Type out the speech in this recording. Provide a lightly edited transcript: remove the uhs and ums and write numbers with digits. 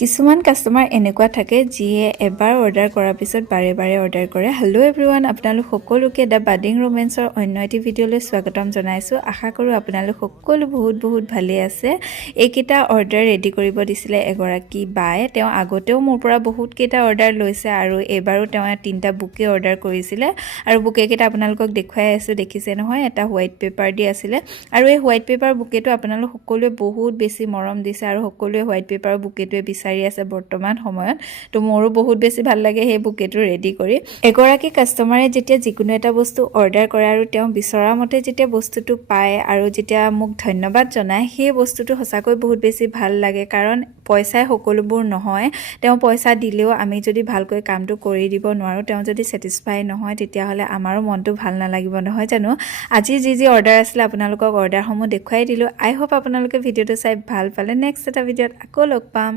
কিছুমান কাষ্টমাৰ এনেকুৱা থাকে যিয়ে এবাৰ অৰ্ডাৰ কৰাৰ পিছত বাৰে বাৰে অৰ্ডাৰ কৰে। হেল্ল' এভৰিৱান, আপোনালোক সকলোকে দ্য বাডিং ৰোমেন্সৰ অন্য এটি ভিডিঅ'লৈ স্বাগতম জনাইছোঁ। আশা কৰোঁ আপোনালোক সকলো বহুত ভালে আছে। এইকেইটা অৰ্ডাৰ ৰেডি কৰিব দিছিলে এগৰাকী বায়ে। তেওঁ আগতেও মোৰ পৰা বহুতকেইটা অৰ্ডাৰ লৈছে আৰু এইবাৰো তেওঁ 3টা বুকে অৰ্ডাৰ কৰিছিলে আৰু বুকেকেইটা আপোনালোকক দেখুৱাই আছোঁ। দেখিছে নহয়, এটা হোৱাইট পেপাৰ দি আছিলে আৰু এই হোৱাইট পেপাৰ বুকেটো আপোনালোক সকলোৱে বহুত বেছি মৰম দিছে আৰু সকলোৱে হোৱাইট পেপাৰ বুকেটোৱে বিচাৰি আছে বৰ্তমান সময়ত। তো মোৰো বহুত বেছি ভাল লাগে সেই বুকেটো ৰেডি কৰি। এগৰাকী কাষ্টমাৰে যেতিয়া যিকোনো এটা বস্তু অৰ্ডাৰ কৰে আৰু তেওঁ বিচৰা মতে যেতিয়া বস্তুটো পায় আৰু যেতিয়া মোক ধন্যবাদ জনায়, সেই বস্তুটো সঁচাকৈ বহুত বেছি ভাল লাগে। কাৰণ পইচাই সকলোবোৰ নহয়। তেওঁ পইচা দিলেও আমি যদি ভালকৈ কামটো কৰি দিব নোৱাৰোঁ, তেওঁ যদি ছেটিছফাই নহয়, তেতিয়াহ'লে আমাৰো মনটো ভাল নালাগিব, নহয় জানো। আজি যি অৰ্ডাৰ আছিলে আপোনালোকক অৰ্ডাৰসমূহ দেখুৱাই দিলোঁ। আই হোপ আপোনালোকে ভিডিঅ'টো চাই ভাল পালে। নেক্সট এটা ভিডিঅ'ত আকৌ লগ পাম।